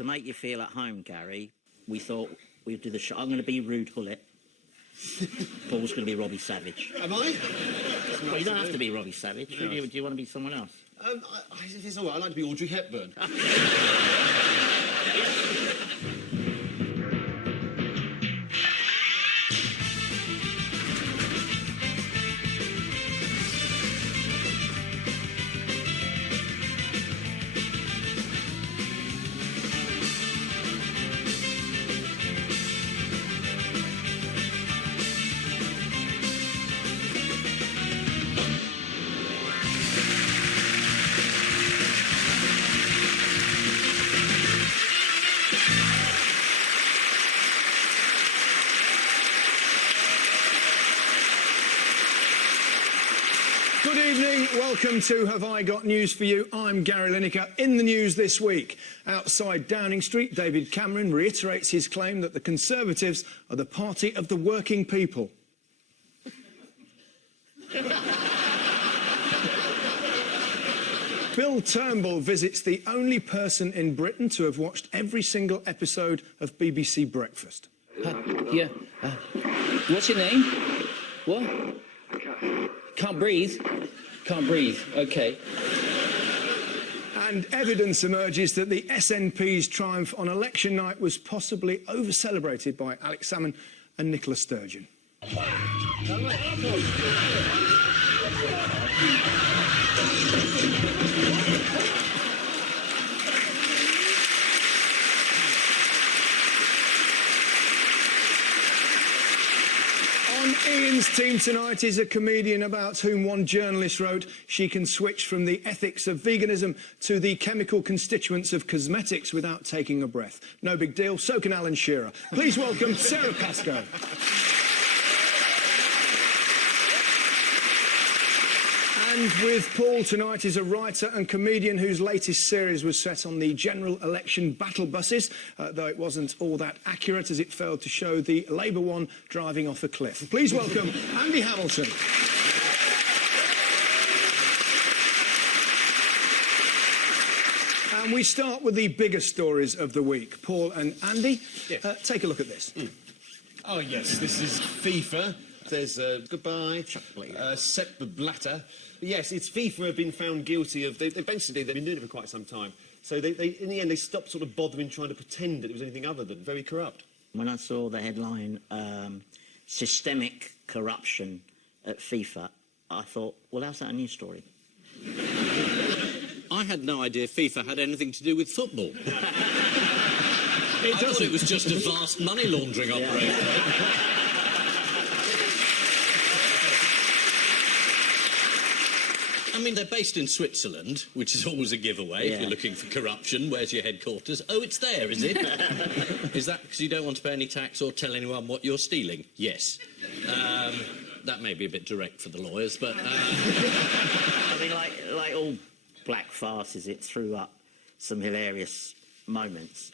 to make you feel at home, Gary, we thought we'd do the show. I'm going to be Rude Hullet. Paul's going to be Robbie Savage. Am I? Well, you don't have to be Robbie Savage. No. Do you want to be someone else? It's all right. I'd like to be Audrey Hepburn. Good evening, welcome to Have I Got News For You? I'm Gary Lineker. In the news this week, outside Downing Street, David Cameron reiterates his claim that the Conservatives are the party of the working people. Bill Turnbull visits the only person in Britain to have watched every single episode of BBC Breakfast. What's your name? What? Can't breathe? Can't breathe, OK. And evidence emerges that the SNP's triumph on election night was possibly over-celebrated by Alex Salmond and Nicola Sturgeon. On Ian's team tonight is a comedian about whom one journalist wrote, she can switch from the ethics of veganism to the chemical constituents of cosmetics without taking a breath. No big deal, so can Alan Shearer. Please welcome Sara Pascoe. And with Paul tonight is a writer and comedian whose latest series was set on the general election battle buses, though it wasn't all that accurate as it failed to show the Labour one driving off a cliff. Please welcome Andy Hamilton. And we start with the biggest stories of the week. Paul and Andy, take a look at this. Oh, yes, this is FIFA. There's goodbye, Sepp Blatter. Yes, it's FIFA have been found guilty of... They've been doing it for quite some time. So in the end, they stopped sort of bothering trying to pretend that it was anything other than very corrupt. When I saw the headline, systemic corruption at FIFA, I thought, well, how's that a news story? I had no idea FIFA had anything to do with football. I thought it was just a vast money laundering operation. I mean, they're based in Switzerland, which is always a giveaway if you're looking for corruption. Where's your headquarters? Oh, it's there, is it? Is that because you don't want to pay any tax or tell anyone what you're stealing? Yes. That may be a bit direct for the lawyers, but... I mean, like all black farces, it threw up some hilarious moments.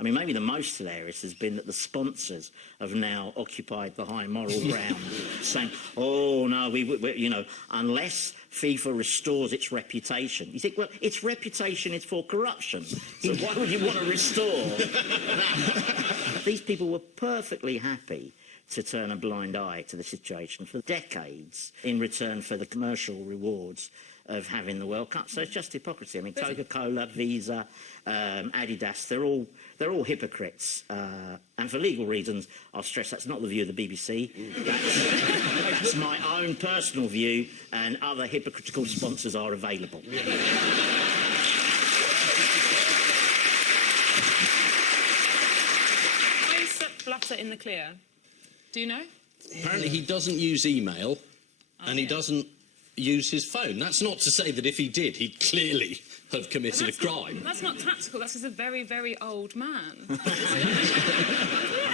I mean, maybe the most hilarious has been that the sponsors have now occupied the high moral ground, saying, oh, no, we you know, unless FIFA restores its reputation. You think, well, its reputation is for corruption, so why would you want to restore that? These people were perfectly happy to turn a blind eye to the situation for decades in return for the commercial rewards of having the World Cup. So it's just hypocrisy. I mean, Coca-Cola, Visa, Adidas, they're all hypocrites. And for legal reasons, I'll stress that's not the view of the BBC. That's my own personal view, and other hypocritical sponsors are available. Why is Sepp Blatter in the clear? Do you know? Apparently he doesn't use email, and he doesn't use his phone. That's not to say that if he did, he'd clearly have committed a crime. That's not tactical. That's just a very, very old man. I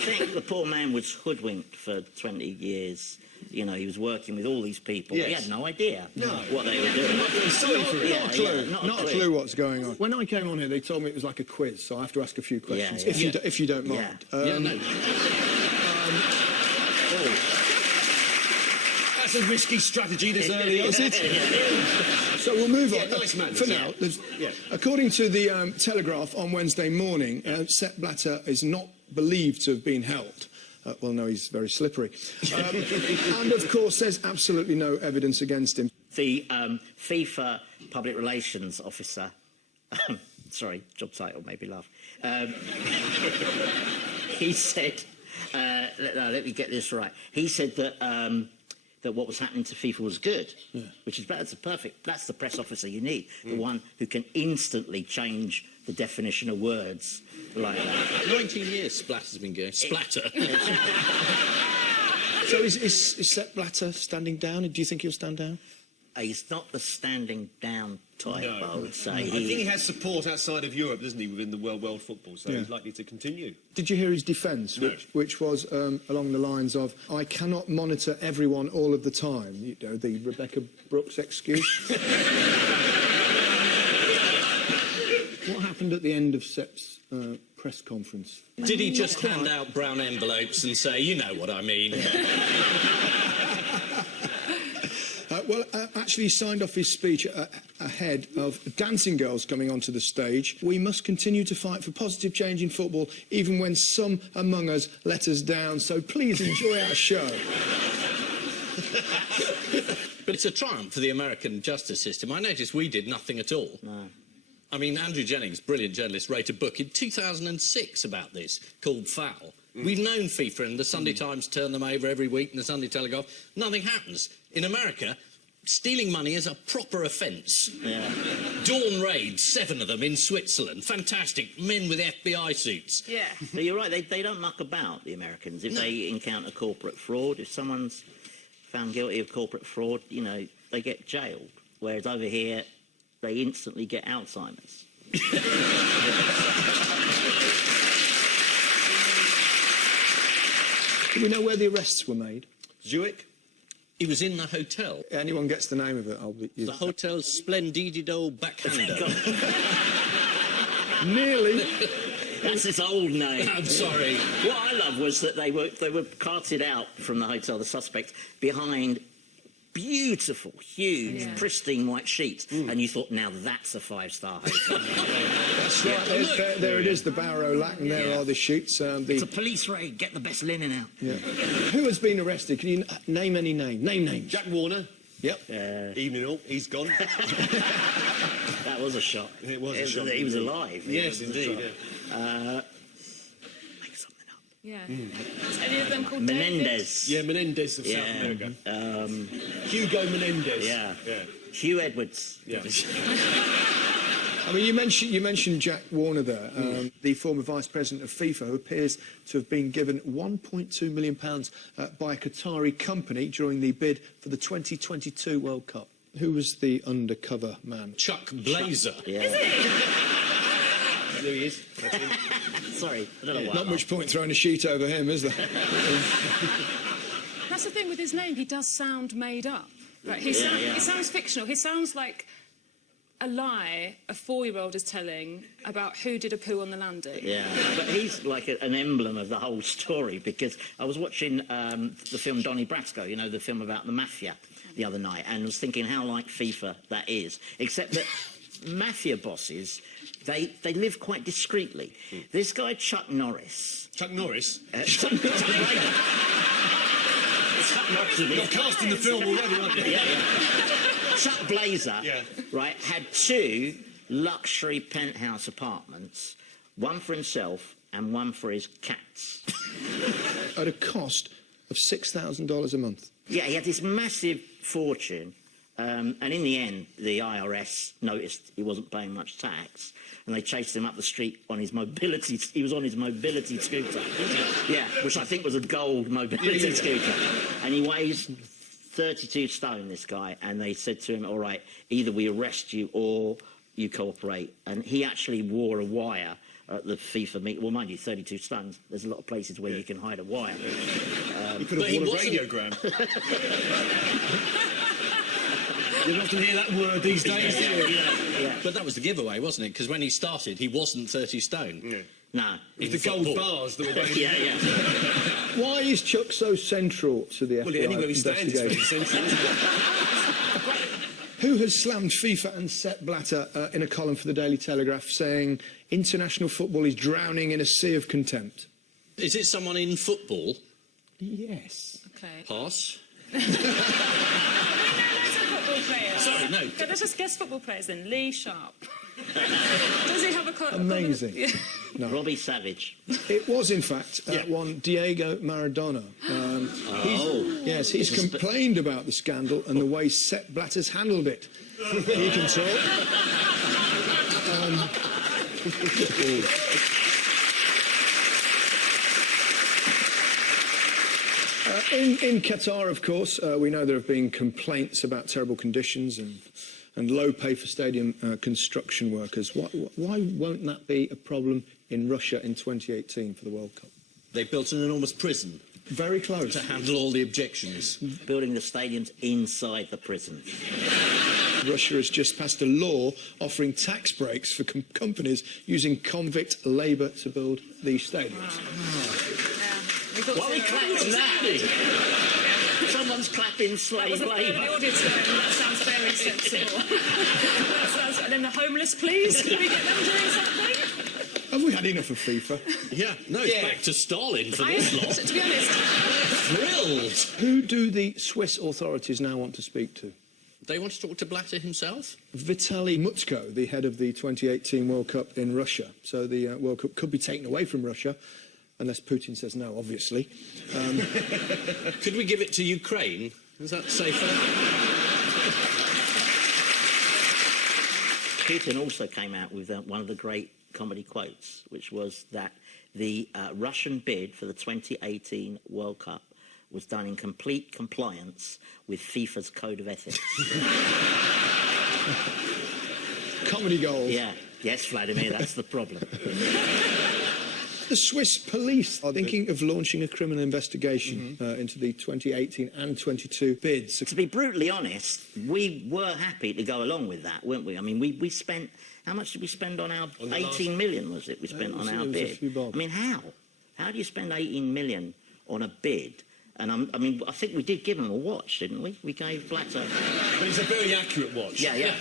think the poor man was hoodwinked for 20 years. You know, he was working with all these people. Yes. He had no idea what they were doing. Not a clue what's going on. When I came on here, they told me it was like a quiz, so I have to ask a few questions, if you don't mind. No. That's a risky strategy this early on. Is it? So we'll move on. Nice man. For now, according to the Telegraph on Wednesday morning, Sepp Blatter is not believed to have been held. Well, no, he's very slippery. And, of course, there's absolutely no evidence against him. The FIFA public relations officer, sorry, job title made me laugh, he said, let me get this right, he said that that what was happening to FIFA was good, which is better. That's the press officer you need, the one who can instantly change the definition of words like that. 19 years Splatter's been going. Splatter. So is Sepp Blatter standing down? Do you think he'll stand down? He's not the standing down type, No. I would say. I think he has support outside of Europe, doesn't he, within the world football, so he's likely to continue. Did you hear his defence, which was along the lines of, I cannot monitor everyone all of the time? You know, the Rebecca Brooks excuse. What happened at the end of Sepp's press conference? Did he just hand out brown envelopes and say, you know what I mean? Actually, he signed off his speech ahead of dancing girls coming onto the stage. We must continue to fight for positive change in football, even when some among us let us down. So please enjoy our show. But it's a triumph for the American justice system. I noticed we did nothing at all. No. I mean, Andrew Jennings, brilliant journalist, wrote a book in 2006 about this called Foul. We've known FIFA, and the Sunday Times turn them over every week, and the Sunday Telegraph. Nothing happens. In America, stealing money is a proper offence. Yeah. Dawn raids, 7 of them in Switzerland. Fantastic. Men with FBI suits. Yeah. But you're right, they don't muck about, the Americans. If they encounter corporate fraud, if someone's found guilty of corporate fraud, you know, they get jailed. Whereas over here, they instantly get Alzheimer's. Do we know where the arrests were made? Zurich? He was in the hotel. Anyone gets the name of it, I'll be... The Hotel Splendido Backhando. Nearly. That's its old name. I'm sorry. What I love was that they were carted out from the hotel, the suspects, behind beautiful, huge, pristine white sheets, and you thought, now that's a 5-star hotel. That's right. There it is, the Barrow Lac, and there are the sheets. It's a police raid. Get the best linen out. Yeah. Who has been arrested? Can you name any name? Name names. Jack Warner? Yep. Evening all, he's gone. That was a shock. It was a shock. He was alive. Yes, indeed. Yeah. Make something up. Yeah. Is any of them called Menendez. Yeah, Menendez of South America. Hugo Menendez. Yeah. Hugh Edwards. Yeah. I mean, you mentioned Jack Warner there, the former vice president of FIFA, who appears to have been given £1.2 million by a Qatari company during the bid for the 2022 World Cup. Who was the undercover man? Chuck Blazer. Yeah. There he is. That's him. Sorry, I don't know why. Not much point throwing a sheet over him, is there? That's the thing with his name. He does sound made up. Like, he sounds fictional. He sounds like a lie a 4-year-old is telling about who did a poo on the landing. Yeah, but he's like an emblem of the whole story, because I was watching the film Donnie Brasco, you know, the film about the mafia, the other night, and was thinking how like FIFA that is, except that mafia bosses, they live quite discreetly. This guy, Chuck Norris... Chuck Norris? Chuck Norris would be... You're casting the film already, aren't you? Yeah. Chuck Blazer, right, had 2 luxury penthouse apartments, one for himself and one for his cats. At a cost of $6,000 a month. Yeah, he had this massive fortune, and in the end, the IRS noticed he wasn't paying much tax, and they chased him up the street on his mobility... He was on his mobility scooter. Yeah, which I think was a gold mobility scooter. And he weighs 32 stone, this guy, and they said to him, all right, either we arrest you or you cooperate. And he actually wore a wire at the FIFA meet. Well, mind you, 32 stones, there's a lot of places where you can hide a wire. You could have worn a radiogram. You often hear that word these days, do you? Yeah. But that was the giveaway, wasn't it? Because when he started, he wasn't 30 stone. Yeah. No. It's the gold bars that were going Yeah. Why is Chuck so central to the FBI Well, anywhere he stands is very investigation? central, isn't it? Who has slammed FIFA and Sepp Blatter in a column for the Daily Telegraph saying international football is drowning in a sea of contempt? Is it someone in football? Yes. Okay. Pass. Football players. Sorry, no. Okay, let's just guess football players then. Lee Sharp. Does he have a... Amazing. Yeah. No. Robbie Savage. It was, in fact, one Diego Maradona. He's complained about the scandal and the way Sepp Blatter's handled it. He can talk. In Qatar, of course, we know there have been complaints about terrible conditions and low pay for stadium construction workers. Why won't that be a problem in Russia in 2018 for the World Cup? They built an enormous prison Very close. to handle all the objections. Building the stadiums inside the prisons. Russia has just passed a law offering tax breaks for companies using convict labour to build these stadiums. What are we clapping that? Someone's clapping slave labour. The audience going, that sounds very sensible. And then the homeless, please? Can we get them doing something? Have we had enough of FIFA? Yeah, no, it's back to Stalin for this lot. To be honest... Thrilled. Who do the Swiss authorities now want to speak to? They want to talk to Blatter himself? Vitaly Mutko, the head of the 2018 World Cup in Russia. So the World Cup could be taken away from Russia, unless Putin says no, obviously. Could we give it to Ukraine? Is that safer? Putin also came out with one of the great comedy quotes, which was that the Russian bid for the 2018 World Cup was done in complete compliance with FIFA's code of ethics. Comedy gold. Yeah. Yes, Vladimir, that's the problem. The Swiss police are thinking of launching a criminal investigation into the 2018 and 22 bids. To be brutally honest, we were happy to go along with that, weren't we? I mean, we spent... How much did we spend on our... 18 million, was it, we spent on our bid? I mean, how? How do you spend 18 million on a bid? And I mean, I think we did give him a watch, didn't we? We gave Blatter... But it's a very accurate watch. Yeah, yeah.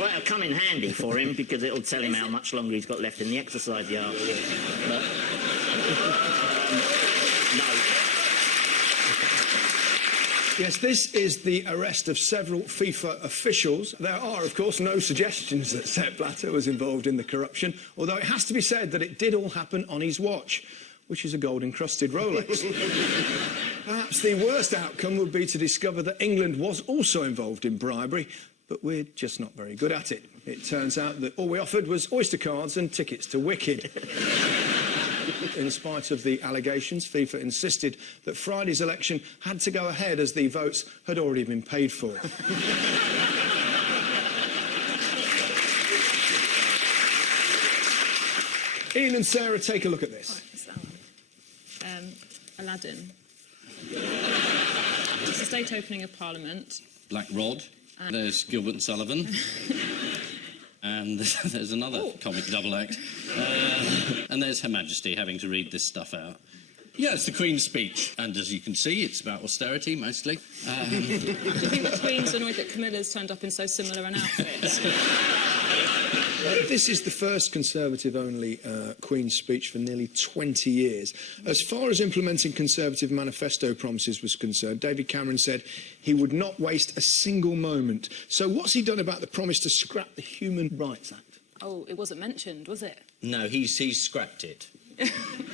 Well, it'll come in handy for him because it'll tell him how much longer he's got left in the exercise yard. But, no. Yes, this is the arrest of several FIFA officials. There are, of course, no suggestions that Sepp Blatter was involved in the corruption, although it has to be said that it did all happen on his watch, which is a gold-encrusted Rolex. Perhaps the worst outcome would be to discover that England was also involved in bribery, but we're just not very good at it. It turns out that all we offered was Oyster cards and tickets to Wicked. In spite of the allegations, FIFA insisted that Friday's election had to go ahead as the votes had already been paid for. Ian and Sarah, take a look at this. Aladdin. It's the state opening of Parliament. Black Rod. There's Gilbert and Sullivan. And there's another comic double act. And there's Her Majesty having to read this stuff out. Yeah, it's the Queen's speech. And as you can see, it's about austerity, mostly. Do you think the Queen's annoyed that Camilla's turned up in so similar an outfit? This is the first Conservative-only Queen's speech for nearly 20 years. As far as implementing Conservative manifesto promises was concerned, David Cameron said he would not waste a single moment. So what's he done about the promise to scrap the Human Rights Act? Oh, it wasn't mentioned, was it? No, he's scrapped it.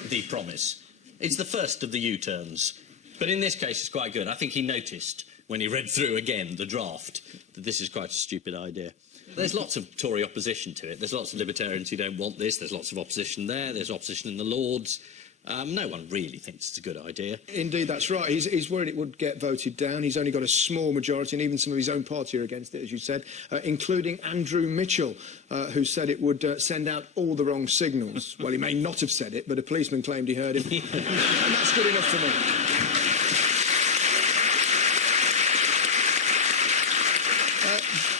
The promise. It's the first of the U-turns. But in this case, it's quite good. I think he noticed, when he read through again the draft, that this is quite a stupid idea. There's lots of Tory opposition to it. There's lots of libertarians who don't want this. There's lots of opposition there. There's opposition in the Lords. No one really thinks it's a good idea. Indeed, that's right. He's worried it would get voted down. He's only got a small majority, and even some of his own party are against it, as you said, including Andrew Mitchell, who said it would send out all the wrong signals. Well, he may not have said it, but a policeman claimed he heard him. And that's good enough for me.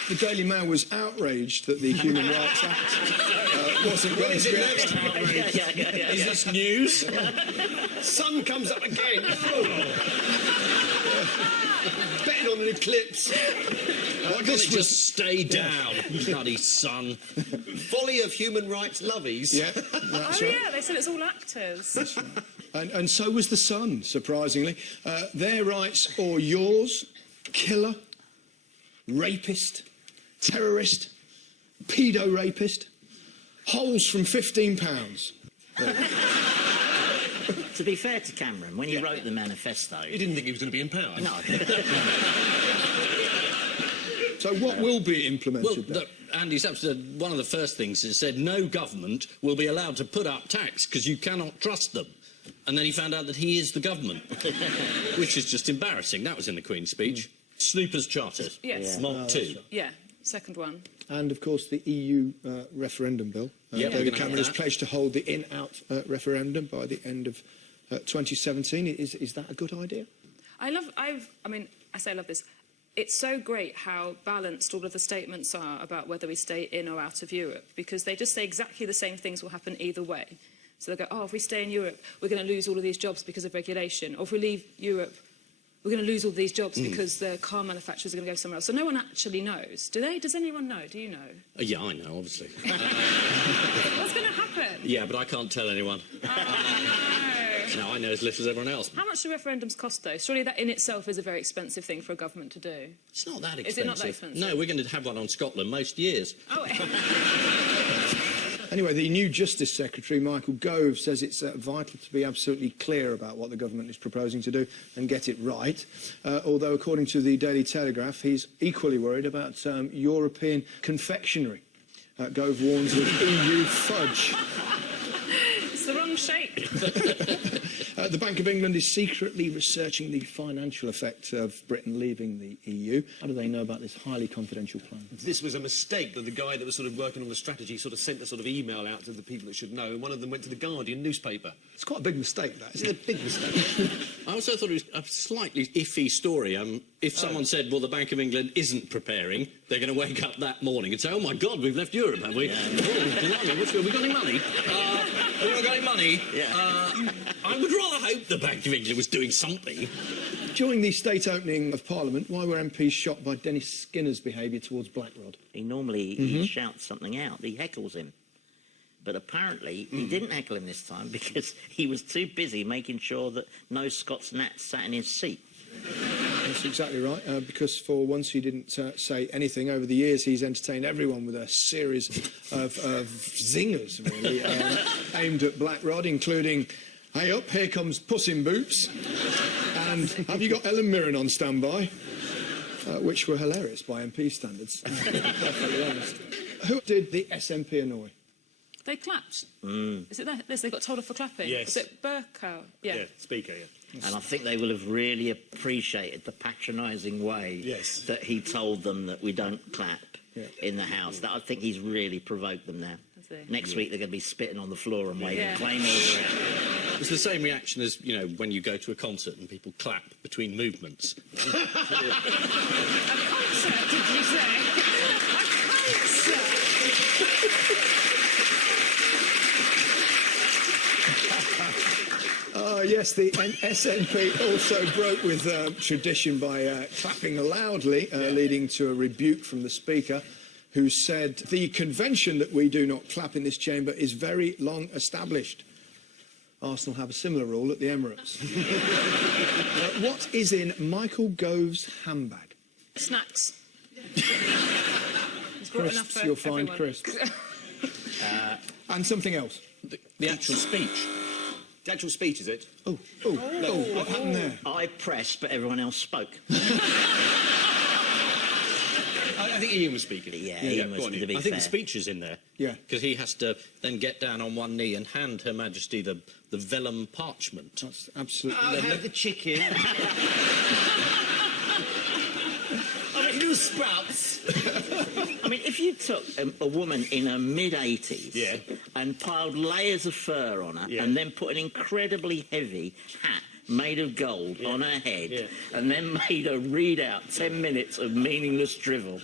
The Daily Mail was outraged that the Human Rights Act wasn't going to be Is this news? Sun comes up again. Betting on an eclipse. Why can't it just stay down, bloody sun? Folly of human rights lovies. Yeah, that's Oh, right. yeah, they said it's all actors. And so was the Sun, surprisingly. Their rights or yours, killer, rapist, terrorist, paedo-rapist, holes from £15. To be fair to Cameron, when he wrote the manifesto... He didn't think he was going to be in power. No. So what will be implemented Well, then? Andy Sampson, one of the first things is said no government will be allowed to put up tax because you cannot trust them. And then he found out that he is the government, which is just embarrassing. That was in the Queen's speech. Snoopers Charters. Yes. Yeah. Mark 2. Yeah, second one. And, of course, the EU referendum bill. Yeah, we're David gonna have Cameron has that. pledged to hold the in-out referendum by the end of 2017. Is that a good idea? I say I love this. It's so great how balanced all of the statements are about whether we stay in or out of Europe, because they just say exactly the same things will happen either way. So they go, oh, if we stay in Europe, we're going to lose all of these jobs because of regulation. Or if we leave Europe, we're going to lose all these jobs because the car manufacturers are going to go somewhere else. So no one actually knows. Do they? Does anyone know? Do you know? Yeah, I know, obviously. What's going to happen? Yeah, but I can't tell anyone. No, I know as little as everyone else. How much do referendums cost, though? Surely that in itself is a very expensive thing for a government to do. It's not that expensive. Is it not that expensive? No, we're going to have one on Scotland most years. Oh, Anyway, the new Justice Secretary, Michael Gove, says it's vital to be absolutely clear about what the government is proposing to do and get it right. Although, according to the Daily Telegraph, he's equally worried about European confectionery. Gove warns of EU fudge. it's the wrong shape. The Bank of England is secretly researching the financial effect of Britain leaving the EU. How do they know about this highly confidential plan? This was a mistake that the guy that was sort of working on the strategy sort of sent a sort of email out to the people that should know, and one of them went to the Guardian newspaper. It's quite a big mistake, that, It's isn't a big mistake. I also thought it was a slightly iffy story. If someone said, well, the Bank of England isn't preparing, they're going to wake up that morning and say, oh, my God, we've left Europe, have we? Oh, blimey, have we got any money? Have we not got any money? I would rather hope the Bank of England was doing something. During the state opening of Parliament, why were MPs shocked by Dennis Skinner's behaviour towards Blackrod? He normally he shouts something out. He heckles him. But apparently he didn't heckle him this time because he was too busy making sure that no Scots gnats sat in his seat. That's exactly right, because for once he didn't say anything. Over the years, he's entertained everyone with a series of zingers, really, aimed at Blackrod, including, hey up, here comes Puss in Boots, and have you got Ellen Mirren on standby? Which were hilarious by MP standards. Perfectly honest. Who did the SNP annoy? They clapped. Is it this? They got told off for clapping? Yes. Was it Burkow? Yeah. Speaker, yeah. And I think they will have really appreciated the patronising way that he told them that we don't clap in the House. That I think he's really provoked them now. Next week they're going to be spitting on the floor and waving claymores around. It's the same reaction as, you know, when you go to a concert and people clap between movements. A concert, did you say? A concert! Yes, the SNP also broke with tradition by clapping loudly, leading to a rebuke from the Speaker, who said, the convention that we do not clap in this chamber is very long established. Arsenal have a similar rule at the Emirates. What is in Michael Gove's handbag? Snacks. He's brought enough Crisps, for you'll find everyone. crisps. And something else. The actual speech. The actual speech, is it? Oh, what happened there? I pressed, but everyone else spoke. I think Ian was speaking. Yeah, Ian was, go on, to Ian. be I think fair. the speech is in there. Yeah. Because he has to then get down on one knee and hand Her Majesty the vellum parchment. That's absolutely... I'll have the chicken. I'll make new sprouts. I mean, if you took a woman in her mid-80s and piled layers of fur on her and then put an incredibly heavy hat made of gold on her head and then made her read out 10 minutes of meaningless drivel,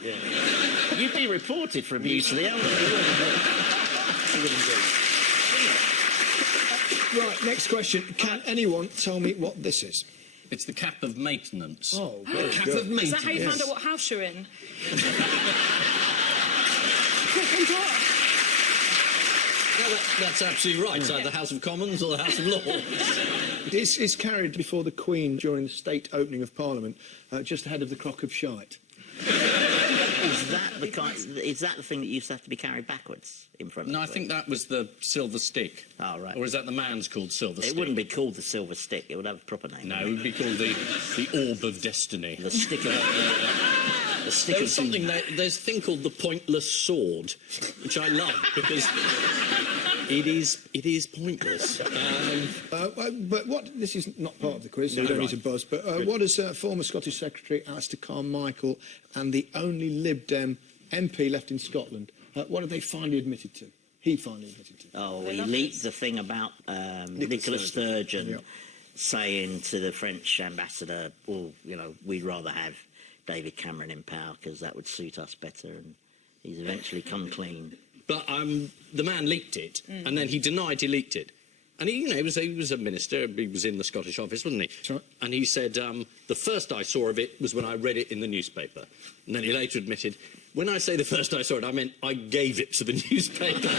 you'd be reported for abuse of the elderly. Right, next question. Can anyone tell me what this is? It's the cap of maintenance. Oh, Cap of Is maintenance. that how you found out what house you're in? No, that's absolutely right. It's either the House of Commons or the House of Lords. It's carried before the Queen during the state opening of Parliament, just ahead of the crock of shite. Is that the thing that used to have to be carried backwards in front of No, the I Queen? think that was the silver stick. Oh, right. Or is that the man's called silver stick? It wouldn't be called the silver stick. It would have a proper name. No, it would be called the orb of destiny. The stick of... the stick There's of something there's a thing called the pointless sword, which I love because it is pointless. But what... This is not part of the quiz, so you don't need to buzz, but what has former Scottish Secretary Alistair Carmichael and the only Lib Dem MP left in Scotland, what have they finally admitted to? He finally admitted to. Oh, he leaked the thing about Nicola Sturgeon saying to the French ambassador, well, you know, we'd rather have David Cameron in power because that would suit us better, and he's eventually come clean. But the man leaked it, and then he denied he leaked it. And he was a minister. He was in the Scottish office, wasn't he? That's right. And he said the first I saw of it was when I read it in the newspaper. And then he later admitted, when I say the first I saw it, I meant I gave it to the newspaper.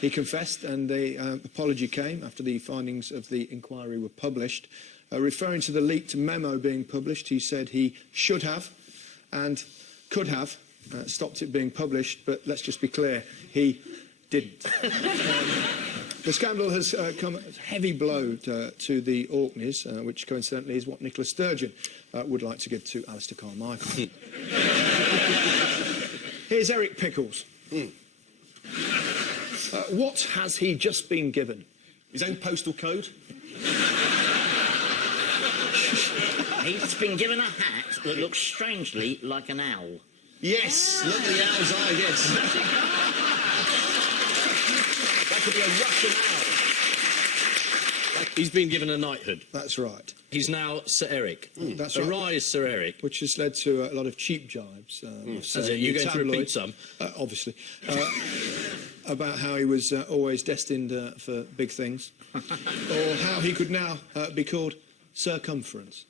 He confessed, and the apology came after the findings of the inquiry were published. Referring to the leaked memo being published, he said he should have and could have stopped it being published, but let's just be clear, he didn't. The scandal has come as a heavy blow to the Orkneys, which coincidentally is what Nicola Sturgeon would like to give to Alistair Carmichael. Here's Eric Pickles. What has he just been given? His own postal code? He's been given a hat that looks strangely like an owl. Yes, look at the owl's eye, yes. That could be a Russian owl. He's been given a knighthood. That's right. He's now Sir Eric. That's right. Arise, Sir Eric. Which has led to a lot of cheap jibes. Has it? You're going to repeat some? Obviously. About how he was always destined for big things. Or how he could now be called Circumference.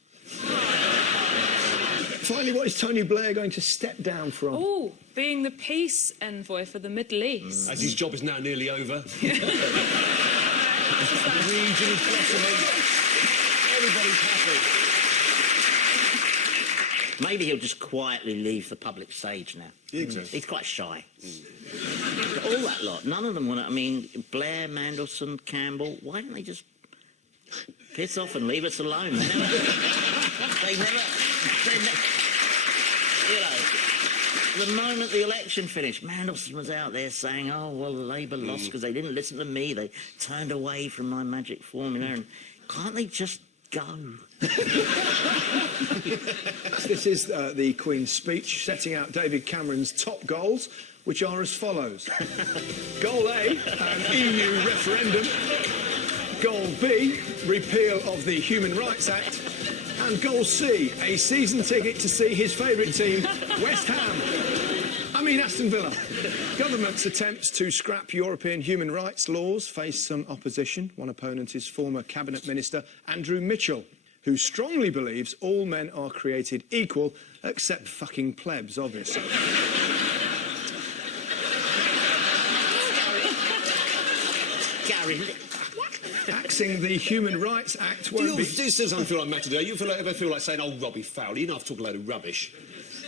Finally, what is Tony Blair going to step down from? Oh, being the peace envoy for the Middle East. As his job is now nearly over. The region is blossoming. Everybody's happy. Maybe he'll just quietly leave the public stage now. You think so? He's quite shy. All that lot, none of them want to... I mean, Blair, Mandelson, Campbell, why don't they just piss off and leave us alone? They never... You know, the moment the election finished, Mandelson was out there saying, oh, well, Labour lost because they didn't listen to me. They turned away from my magic formula. And can't they just go? This is the Queen's speech setting out David Cameron's top goals, which are as follows. Goal A, an EU referendum. Goal B, repeal of the Human Rights Act. And Goal C, a season ticket to see his favourite team, West Ham. Aston Villa. Government's attempts to scrap European human rights laws face some opposition. One opponent is former Cabinet Minister Andrew Mitchell, who strongly believes all men are created equal, except fucking plebs, obviously. Gary, Axing the Human Rights Act won't be... Do sometimes feel like Matt today? You ever feel like saying, oh, Robbie Fowler? You know I've talked a load of rubbish.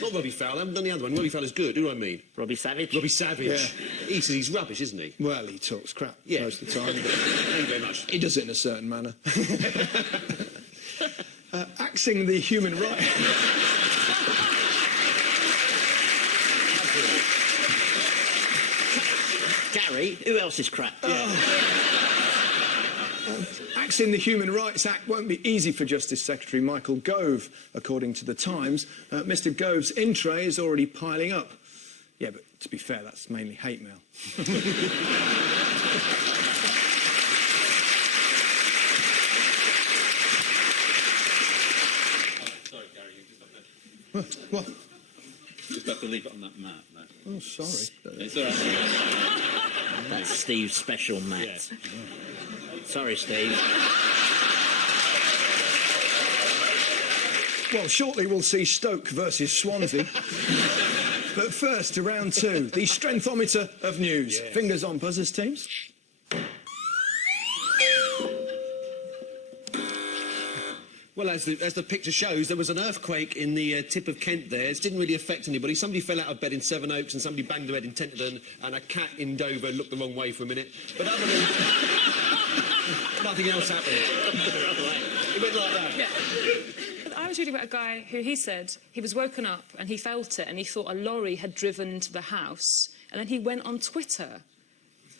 Not Robbie Fowler, I haven't done the other one. Robbie Fowler's good, who do I mean? Robbie Savage? Robbie Savage. Yeah. He's rubbish, isn't he? Well, he talks crap most of the time. Thank you very much. He does it in a certain manner. Axing the human rights... Gary, who else is crap? Axing the Human Rights Act won't be easy for Justice Secretary Michael Gove, according to The Times. Mr Gove's in tray is already piling up. Yeah, but to be fair, that's mainly hate mail. Sorry, Gary, you just have to... What? Just have to leave it on that mat, no. Oh, sorry. It's all right. That's Steve's special mat. Yeah. Sorry, Steve. Well, shortly we'll see Stoke versus Swansea. But first, to round two, the strengthometer of news. Yes. Fingers on buzzers, teams. Well, as the picture shows, there was an earthquake in the tip of Kent there. It didn't really affect anybody. Somebody fell out of bed in Sevenoaks and somebody banged their head in Tenterden, and a cat in Dover looked the wrong way for a minute. But other than... nothing else happened. It went like that. Yeah. I was reading about a guy who he said he was woken up and he felt it and he thought a lorry had driven into the house, and then he went on Twitter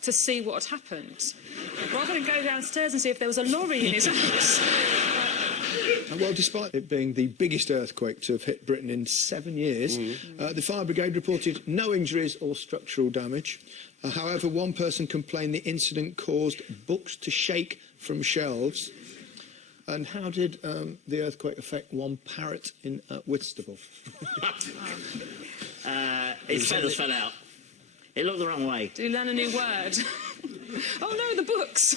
to see what had happened, rather than go downstairs and see if there was a lorry in his house. Well, despite it being the biggest earthquake to have hit Britain in 7 years, the fire brigade reported no injuries or structural damage. However, one person complained the incident caused books to shake from shelves. And how did the earthquake affect one parrot in Whitstable? His feathers fell out. It looked the wrong way. Did he learn a new word? Oh no, the books!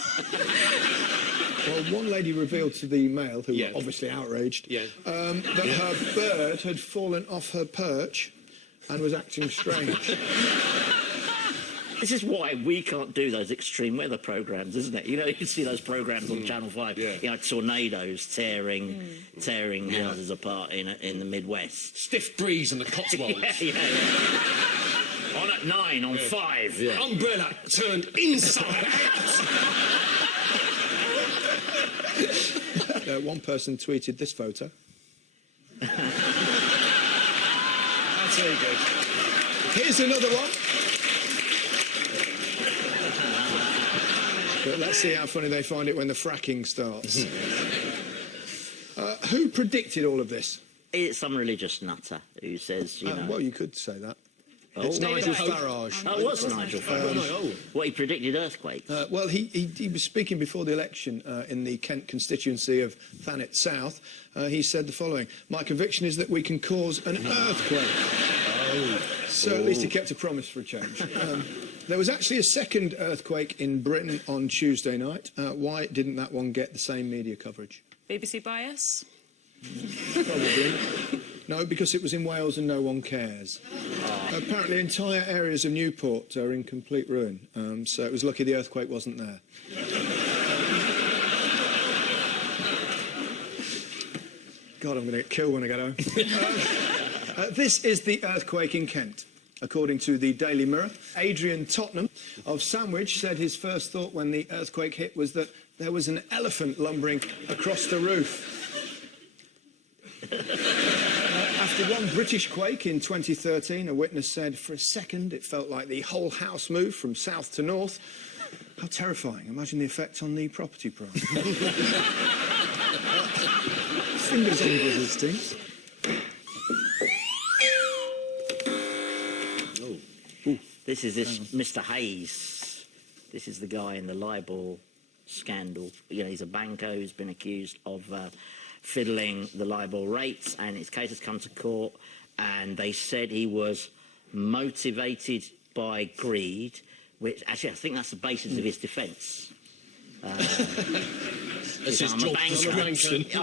Well, one lady revealed to the Mail, who were obviously outraged, that her bird had fallen off her perch and was acting strange. This is why we can't do those extreme weather programmes, isn't it? You know, you can see those programmes on Channel 5, you know, tornadoes tearing houses apart in the Midwest. Stiff breeze in the Cotswolds. On at 9, on 5. Umbrella turned inside out. One person tweeted this photo. That's very good. Here's another one. But let's see how funny they find it when the fracking starts. Who predicted all of this? It's some religious nutter who says, you know... Well, you could say that. Oh. It's Nigel Farage. Oh, it was Nigel Farage. What, he predicted earthquakes? Well, he was speaking before the election in the Kent constituency of Thanet South. He said the following: "My conviction is that we can cause an earthquake." So at least he kept a promise for a change. There was actually a second earthquake in Britain on Tuesday night. Why didn't that one get the same media coverage? BBC bias? Probably. No, because it was in Wales and no one cares. Apparently entire areas of Newport are in complete ruin, so it was lucky the earthquake wasn't there. God, I'm going to get killed when I get home. This is the earthquake in Kent. According to the Daily Mirror, Adrian Tottenham of Sandwich said his first thought when the earthquake hit was that there was an elephant lumbering across the roof. After one British quake in 2013, a witness said, "For a second, it felt like the whole house moved from south to north. How terrifying. Imagine the effect on the property price." Fingers on buzzers, teams. This is Mr. Hayes. This is the guy in the LIBOR scandal. You know, he's a banker who's been accused of fiddling the LIBOR rates, and his case has come to court, and they said he was motivated by greed, which actually I think that's the basis of his defence. I'm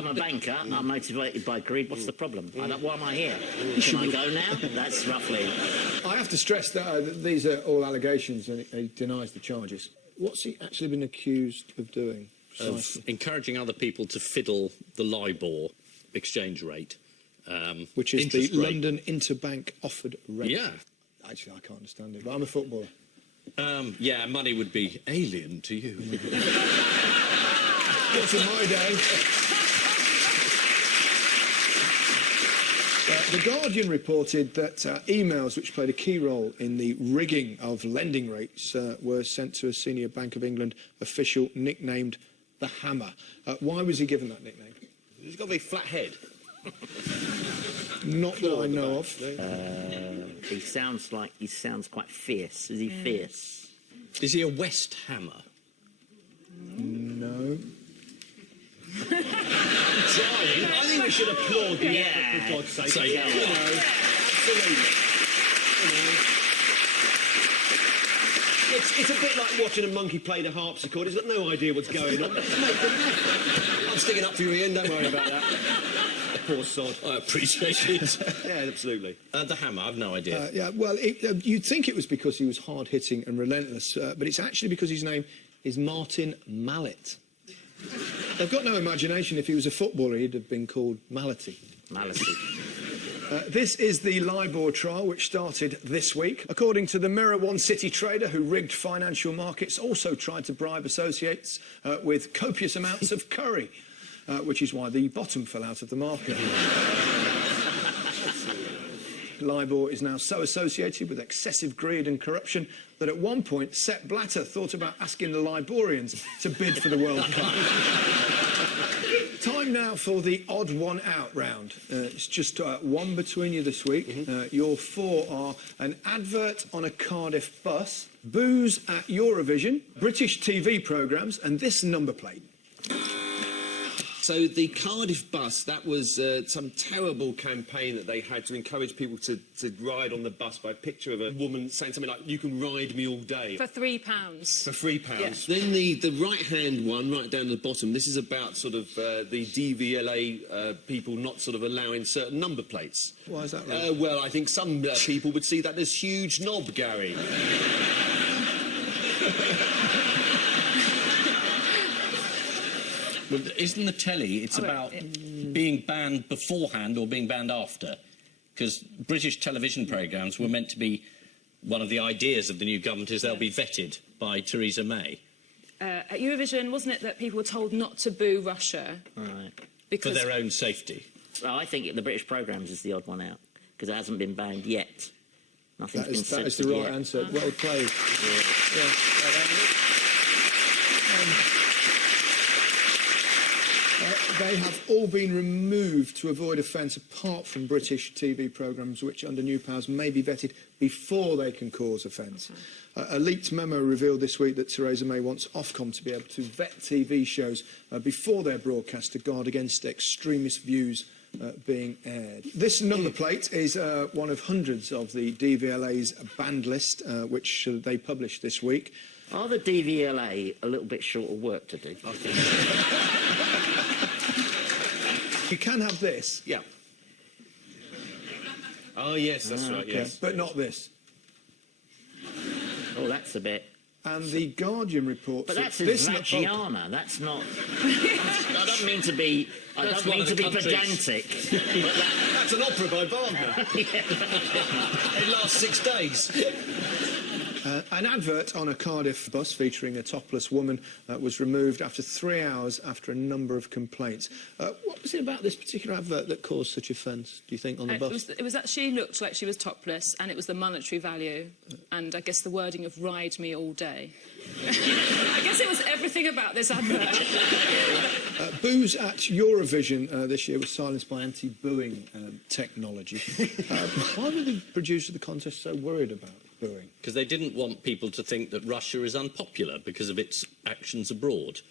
a banker, I'm motivated by greed. What's the problem? Why am I here? Can I go now? That's roughly... I have to stress that these are all allegations, and he denies the charges. What's he actually been accused of doing? Of encouraging other people to fiddle the LIBOR exchange rate. Which is the London Interbank Offered Rate. Yeah. Actually, I can't understand it, but I'm a footballer. Yeah, money would be alien to you. Not in my day. The Guardian reported that emails which played a key role in the rigging of lending rates were sent to a senior Bank of England official nicknamed the Hammer. Why was he given that nickname? He's got a very flat head. Not that I know of. He sounds quite fierce. Is he fierce? Is he a West Hammer? No. Trying. I think we should applaud the effort, for God's sake. Absolutely. It's a bit like watching a monkey play the harpsichord. He's got no idea what's going on. Just make the effort. I'm sticking up for you, Ian. Don't worry about that. Poor sod. I appreciate it. Yeah, absolutely. The hammer, I've no idea. Yeah, well, you'd think it was because he was hard-hitting and relentless, but it's actually because his name is Martin Mallet. They've got no imagination. If he was a footballer, he'd have been called Mallety. Mality. This is the LIBOR trial, which started this week. According to the Mirror, one city trader who rigged financial markets also tried to bribe associates with copious amounts of curry, which is why the bottom fell out of the market. LIBOR is now so associated with excessive greed and corruption that at one point Sepp Blatter thought about asking the Liborians to bid for the World Cup. Time now for the odd one out round. It's just one between you this week. Your four are an advert on a Cardiff bus, booze at Eurovision, British TV programmes, and this number plate. So the Cardiff bus, that was some terrible campaign that they had to encourage people to ride on the bus by a picture of a woman saying something like, "You can ride me all day." For £3. For £3. Yeah. Then the right-hand one, right down at the bottom, this is about sort of the DVLA people not sort of allowing certain number plates. Why is that right? Well, I think some people would see that as huge knob, Gary. Well, isn't the telly, it's about being banned beforehand or being banned after? Because British television programmes were meant to be, one of the ideas of the new government is they'll be vetted by Theresa May. At Eurovision, wasn't it that people were told not to boo Russia? Right. Because For their own safety. Well, I think the British programmes is the odd one out, because it hasn't been banned yet. Nothing's been That is the censored right yet. answer. Well played. They have all been removed to avoid offence, apart from British TV programmes, which under new powers may be vetted before they can cause offence. A leaked memo revealed this week that Theresa May wants Ofcom to be able to vet TV shows before they're broadcast to guard against extremist views being aired. This number plate is one of hundreds of the DVLA's banned list, which they published this week. Are the DVLA a little bit short of work to do? You can have this. Yeah. Oh, yes, that's right, yes. But not this. Oh, that's a bit... And the Guardian reports... But that's that in this Vagiana, that's not... I don't mean to be... I That's don't mean one to of be the countries. pedantic. But That's an opera by Wagner. It lasts 6 days. An advert on a Cardiff bus featuring a topless woman was removed after 3 hours after a number of complaints. What was it about this particular advert that caused such offence, do you think, on the bus? It was that she looked like she was topless, and it was the monetary value, and I guess the wording of "ride me all day." I guess it was everything about this advert. Booze at Eurovision this year was silenced by anti-booing technology. Why were the producers of the contest so worried about booing? Because they didn't want people to think that Russia is unpopular because of its actions abroad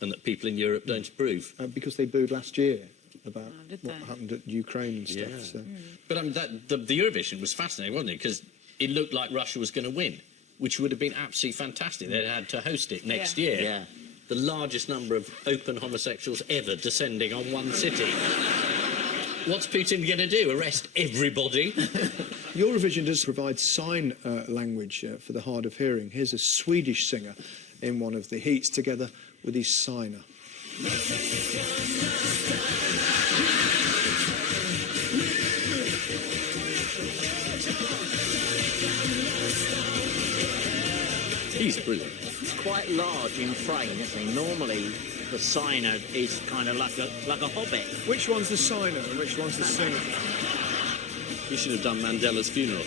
and that people in Europe don't approve. Because they booed last year about did what they? happened at Ukraine and stuff. Yeah. So. But I mean, the Eurovision was fascinating, wasn't it? Because it looked like Russia was going to win, which would have been absolutely fantastic. They'd had to host it next year. Yeah. The largest number of open homosexuals ever descending on one city. What's Putin going to do? Arrest everybody? Eurovision does provide sign language for the hard of hearing. Here's a Swedish singer in one of the heats together with his signer. He's brilliant. it's quite large in frame, isn't he? Normally, the signer is kind of like a hobbit. Which one's the signer and which one's the singer? You should have done Mandela's funeral.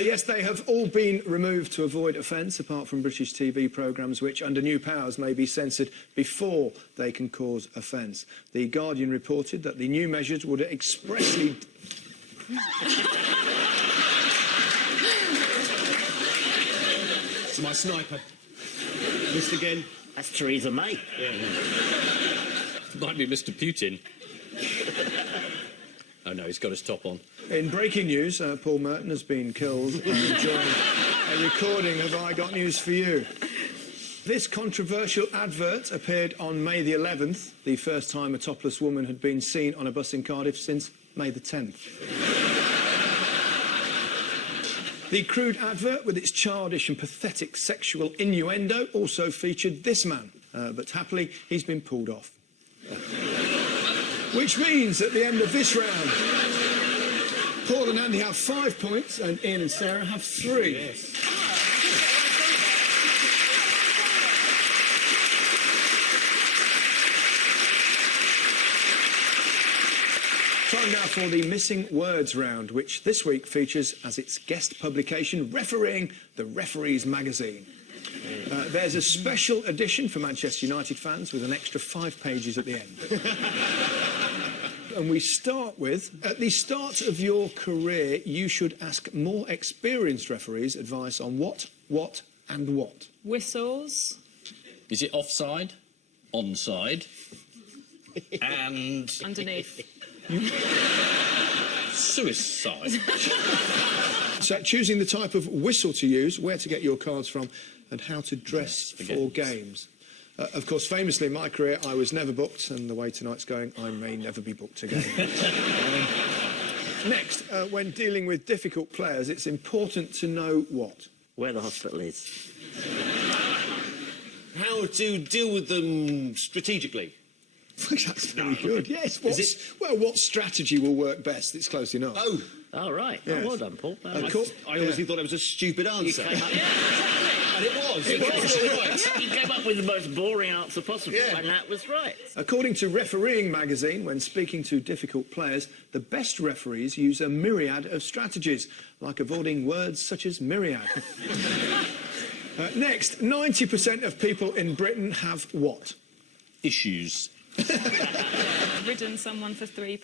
Yes, they have all been removed to avoid offence, apart from British TV programmes, which, under new powers, may be censored before they can cause offence. The Guardian reported that the new measures would expressly... It's my sniper. Missed again. That's Theresa May. Might be Mr. Putin. Oh, no, he's got his top on. In breaking news, Paul Merton has been killed during a recording of I Got News for You. This controversial advert appeared on May the 11th, the first time a topless woman had been seen on a bus in Cardiff since May the 10th. The crude advert, with its childish and pathetic sexual innuendo, also featured this man, but happily he's been pulled off. Which means at the end of this round, Paul and Andy have 5 points and Ian and Sarah have 3. Yes. Time now for the Missing Words round, which this week features as its guest publication refereeing the Referees magazine. There's a special edition for Manchester United fans with an extra 5 pages at the end. And we start with, at the start of your career, you should ask more experienced referees advice on what, and what. Whistles. Is it offside, onside, and Underneath. suicide? So choosing the type of whistle to use, where to get your cards from, and how to dress for games. Of course, famously in my career, I was never booked, and the way tonight's going, I may never be booked again. Next, when dealing with difficult players, it's important to know what? Where the hospital is. How to deal with them strategically. That's very good, yes. Well, what strategy will work best? It's close enough. Oh, Oh, right. Yes. Oh, well done, Paul. I honestly thought it was a stupid answer. Came up- And it was. It was right. You came up with the most boring answer possible, Yeah. and that was right. According to Refereeing magazine, when speaking to difficult players, the best referees use a myriad of strategies, like avoiding words such as myriad. Next, 90% of people in Britain have what? Issues. Ridden someone for £3.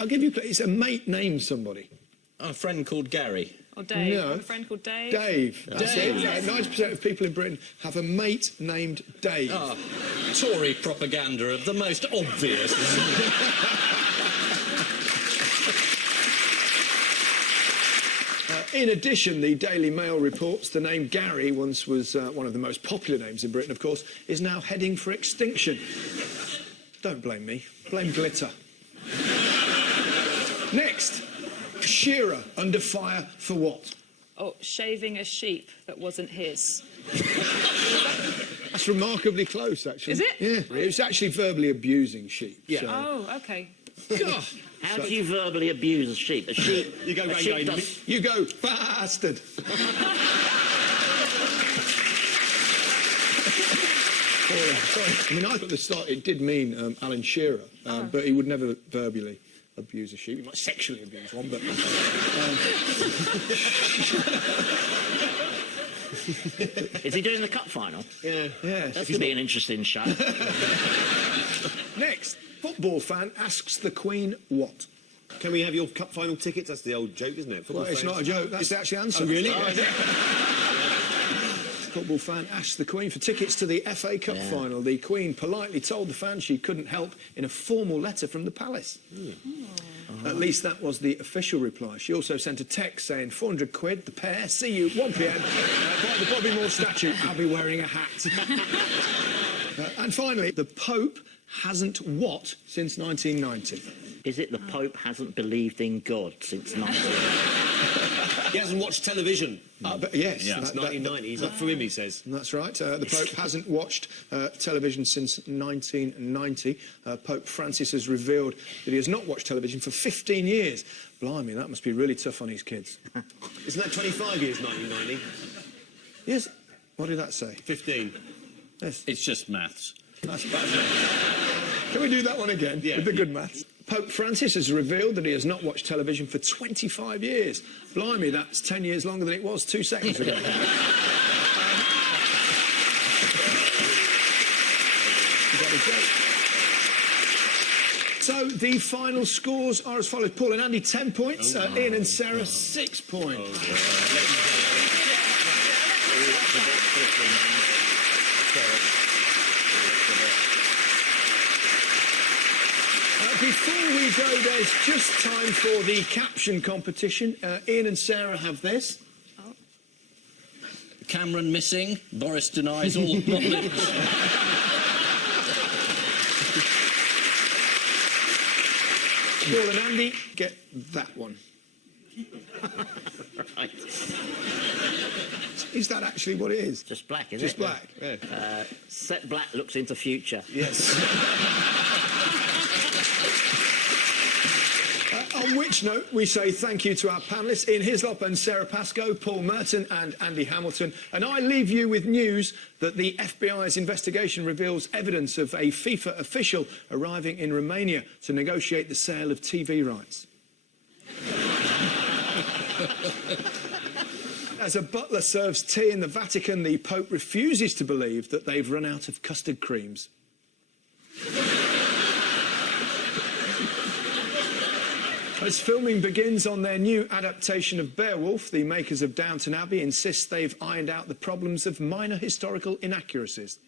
I'll give you... It's a mate named somebody. A friend called Gary. Or Dave. No. I have a friend called Dave. Dave. That's Dave. it. Yes. 90% of people in Britain have a mate named Dave. Ah, Tory propaganda of the most obvious. In addition, the Daily Mail reports the name Gary, once was one of the most popular names in Britain, of course, is now heading for extinction. Don't blame me. Blame glitter. Next, Shearer under fire for what? Oh, shaving a sheep that wasn't his. That's remarkably close, actually. Is it? Yeah. It was actually verbally abusing sheep. Yeah. So. Oh, okay. How do you verbally abuse a sheep? A sheep... You go a round sheep going, does- You go, bastard! Sorry. I mean, I thought at the start it did mean Alan Shearer, but he would never verbally abuse a sheep. He might sexually abuse one, but... Is he doing the cup final? Yeah. yeah. That's going to be an interesting show. Next, football fan asks the Queen what? Can we have your cup final tickets? That's the old joke, isn't it? Well, it's not a joke, that's the actual answer. Oh, really? Football fan asked the Queen for tickets to the FA Cup final. The Queen politely told the fan she couldn't help in a formal letter from the palace. At least that was the official reply. She also sent a text saying, 400 quid, the pair, see you, 1 p.m, by the Bobby Moore statue, I'll be wearing a hat. And finally, the Pope hasn't what since 1990? Is it the Pope hasn't believed in God since 19... He hasn't watched television. But yes, Since 1990. He's up for him, he says. That's right. The Pope hasn't watched television since 1990. Pope Francis has revealed that he has not watched television for 15 years. Blimey, that must be really tough on his kids. Isn't that 25 years, 1990? Yes. What did that say? 15. Yes. It's just maths. That's bad. Can we do that one again? Yeah. With the good maths. Pope Francis has revealed that he has not watched television for 25 years. Blimey, that's 10 years longer than it was 2 seconds ago. So the final scores are as follows. Paul and Andy, 10 points. Ian and Sarah, 6 points. Before we go, there's just time for the caption competition. Ian and Sarah have this. Cameron missing. Boris denies all knowledge. Paul and Andy get that one. Right. Is that actually what it is? Just black, is Just it? black. Yeah. Set Black looks into future. Yes. On which note, we say thank you to our panellists, Ian Hislop and Sara Pascoe, Paul Merton and Andy Hamilton. And I leave you with news that the FBI's investigation reveals evidence of a FIFA official arriving in Romania to negotiate the sale of TV rights. As a butler serves tea in the Vatican, the Pope refuses to believe that they've run out of custard creams. As filming begins on their new adaptation of Beowulf, the makers of Downton Abbey insist they've ironed out the problems of minor historical inaccuracies.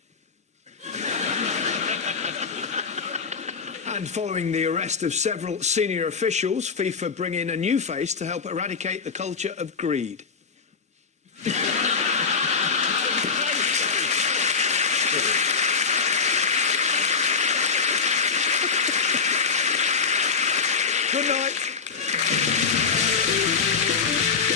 And following the arrest of several senior officials, FIFA bring in a new face to help eradicate the culture of greed. Good night.